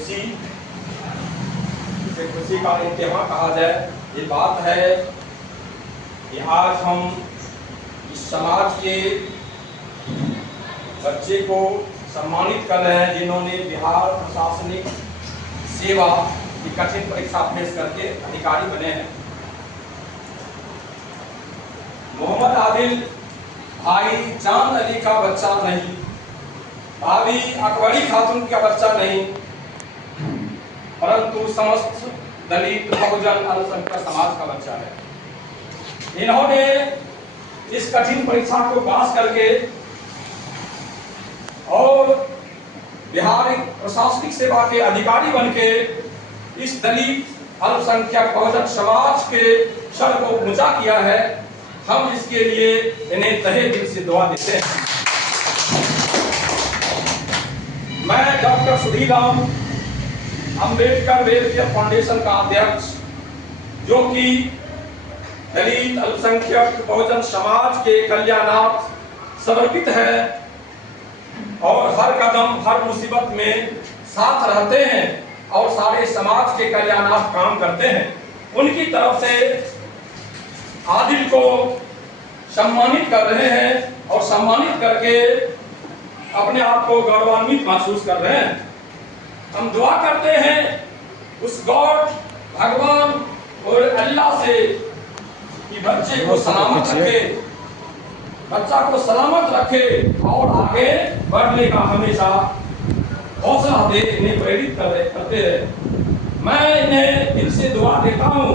खुशी, इसे खुशी का इम्तिहान कहा जाए, ये बात है कि आज हम इस समाज के बच्चे को सम्मानित कर रहे हैं जिन्होंने बिहार प्रशासनिक सेवा की कठिन परीक्षा फेस करके अधिकारी बने हैं। मोहम्मद आदिल भाई जान अली का बच्चा नहीं, भाभी अकबरी खातून का बच्चा नहीं, परंतु समस्त दलित बहुजन अल्पसंख्यक समाज का बच्चा है। इन्होंने इस कठिन परीक्षा को पास करके और बिहार प्रशासनिक सेवा के अधिकारी बनके इस दलित अल्पसंख्यक बहुजन समाज के सर को ऊंचा किया है। हम इसके लिए इन्हें तहे दिल से दुआ देते हैं। मैं doctor Sudhiram Ambedkar welfare foundation का अध्यक्ष, जो कि दलित अल्पसंख्यक बहुजन समाज के कल्याणार्थ समर्पित है और हर कदम हर मुसीबत में साथ रहते हैं और सारे समाज के कल्याणार्थ काम करते हैं, उनकी तरफ से आदिल को सम्मानित कर रहे हैं और सम्मानित करके अपने आप को गौरवान्वित महसूस कर रहे हैं। हम दुआ करते हैं उस गॉड भगवान और अल्लाह से कि बच्चे को सलामत रखे, बच्चा को सलामत रखे और आगे बढ़ने का हमेशा हौसला दे, इन्हें प्रेरित करते रहे। मैं इन्हें दिल से दुआ देता हूँ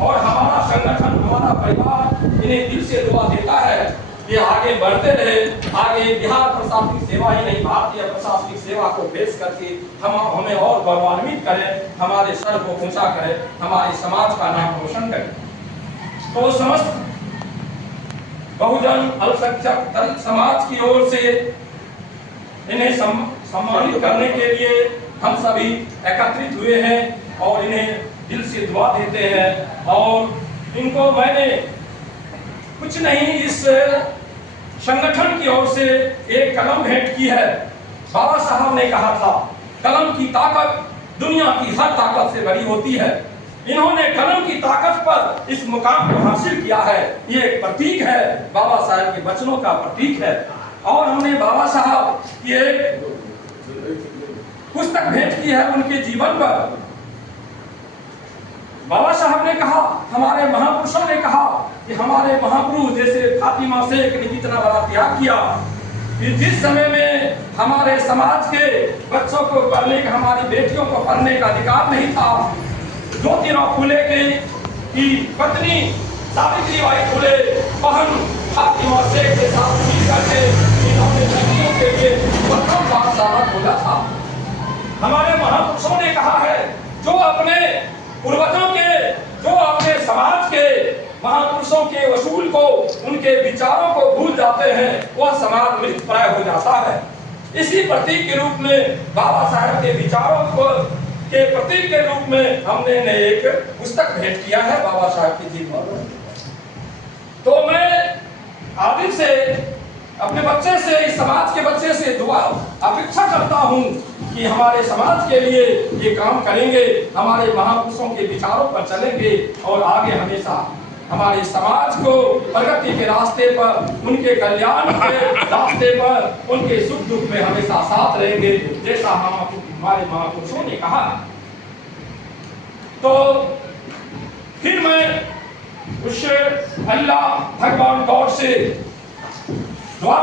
और हमारा संगठन, हमारा परिवार इन्हें दिल से दुआ देता है कि आगे बढ़ते रहे, आगे बिहार प्रशासनिक सेवा ही नहीं भारतीय प्रशासनिक सेवा को पेश करके हमें और गौरवान्वित करें, हमारे सर को ऊंचा करें, हमारे समाज का नाम रोशन करें। तो समस्त बहुजन अल्पसंख्यक दलित समाज की ओर से इन्हें सम्मानित करने के लिए हम सभी एकत्रित हुए हैं और इन्हें दिल से दुआ देते हैं। और इनको मैंने कुछ नहीं, इस संगठन की ओर से एक कलम भेंट की है। बाबा साहब ने कहा था कलम की ताकत दुनिया की हर ताकत से बड़ी होती है। इन्होंने कलम की ताकत पर इस मुकाम को हासिल किया है। ये एक प्रतीक है, बाबा साहब के वचनों का प्रतीक है। और हमने बाबा साहब की एक पुस्तक भेंट की है उनके जीवन पर। बाबा साहब ने कहा, हमारे महापुरुषों ने कहा कि हमारे महापुरुष जैसे फातिमा शेख ने कितना बड़ा त्याग किया कि जिस समय में हमारे समाज के बच्चों को पढ़ने का, हमारी बेटियों को पढ़ने का अधिकार नहीं था, ज्योतिराव फुले की पत्नी सावित्रीबाई फुले बहन फातिमा शेख के साथ मिलकर के इन्होंने लड़कियों के लिए प्रथम पाठशाला खोला था। हमारे महापुरुषों ने कहा है जो अपने पूर्वजों के, जो अपने समाज के महापुरुषों के वसूल को, उनके विचारों को भूल जाते हैं, वह समाज मृतप्राय हो जाता है। इसी प्रतीक के रूप में बाबा साहब के विचारों को के प्रतीक के रूप में हमने एक पुस्तक भेंट किया है बाबा साहब की जीवन। तो मैं आदिल से, अपने बच्चे से, इस समाज के बच्चे से दुआ अपेक्षा करता हूं कि हमारे समाज के लिए ये काम करेंगे, हमारे महापुरुषों के विचारों पर चलेंगे और आगे हमेशा हमारे समाज को प्रगति के रास्ते पर, उनके कल्याण के रास्ते पर, उनके सुख दुख में हमेशा साथ रहेंगे, जैसा हमारे महापुरुषों ने कहा। तो फिर मैं उस अल्लाह भगवान गॉड से दुआ